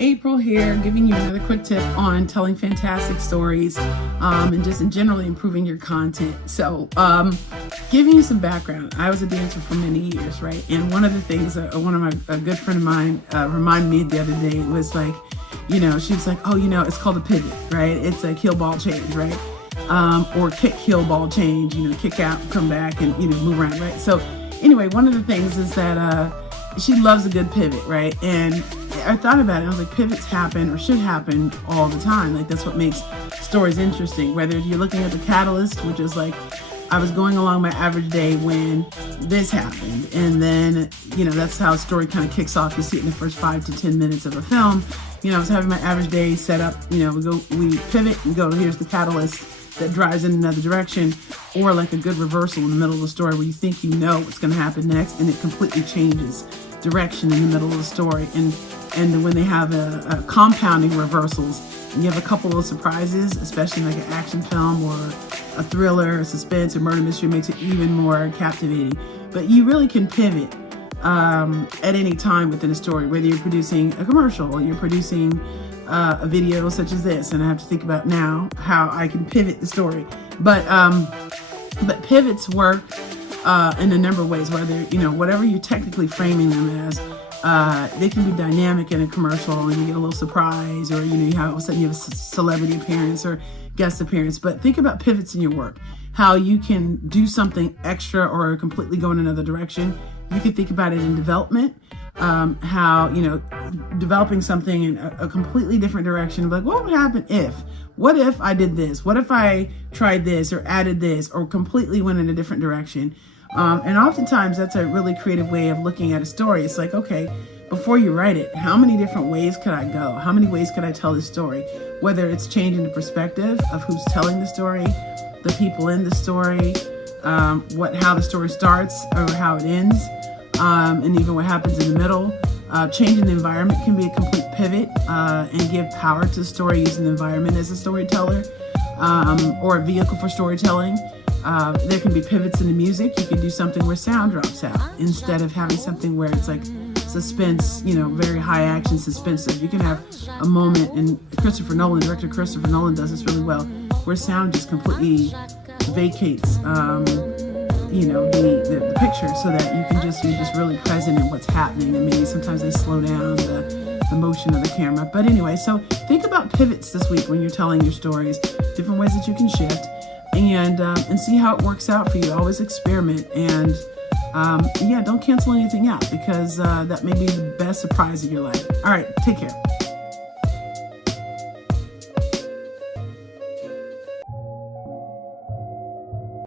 April here, giving you another quick tip on telling fantastic stories and just in generally improving your content. So giving you some background, I was a dancer for many years, right? And one of the things a good friend of mine reminded me the other day was like, you know, she was like, oh, you know, it's called a pivot, right? It's like heel ball change, right? Or kick, heel ball change, you know, kick out, come back and, you know, move around, right? So anyway, one of the things is that she loves a good pivot, right? And I thought about it, I was like, pivots happen or should happen all the time. Like, that's what makes stories interesting. Whether you're looking at the catalyst, which is like, I was going along my average day when this happened. And then, you know, that's how a story kind of kicks off. You see it in the first 5 to 10 minutes of a film. You know, I was having my average day set up, you know, we pivot and go, here's the catalyst that drives in another direction, or like a good reversal in the middle of the story where you think you know what's going to happen next and it completely changes direction in the middle of the story. And when they have a compounding reversals and you have a couple of surprises, especially like an action film or a thriller, a suspense, or murder mystery, makes it even more captivating. But you really can pivot at any time within a story, whether you're producing a commercial or you're producing a video such as this, and I have to think about now how I can pivot the story. But pivots work in a number of ways, whether, you know, whatever you're technically framing them as. They can be dynamic in a commercial and you get a little surprise, or, you know, all of a sudden you have a celebrity appearance or guest appearance. But think about pivots in your work, how you can do something extra or completely go in another direction. You can think about it in development, how, you know, developing something in a completely different direction. Like, what would happen if? What if I did this? What if I tried this or added this or completely went in a different direction? And oftentimes that's a really creative way of looking at a story. It's like, okay, before you write it, how many different ways could I go? How many ways could I tell this story? Whether it's changing the perspective of who's telling the story, the people in the story, how the story starts or how it ends, and even what happens in the middle. Changing the environment can be a complete pivot and give power to the story using the environment as a storyteller or a vehicle for storytelling. There can be pivots in the music. You can do something where sound drops out instead of having something where it's like suspense, you know, very high action suspensive. You can have a moment, and director Christopher Nolan does this really well, where sound just completely vacates, you know, the picture, so that you're just really present in what's happening. And maybe sometimes they slow down the motion of the camera. But anyway, so think about pivots this week when you're telling your stories, different ways that you can shift. And see how it works out for you. Always experiment, and yeah, don't cancel anything out, because that may be the best surprise of your life. All right, take care.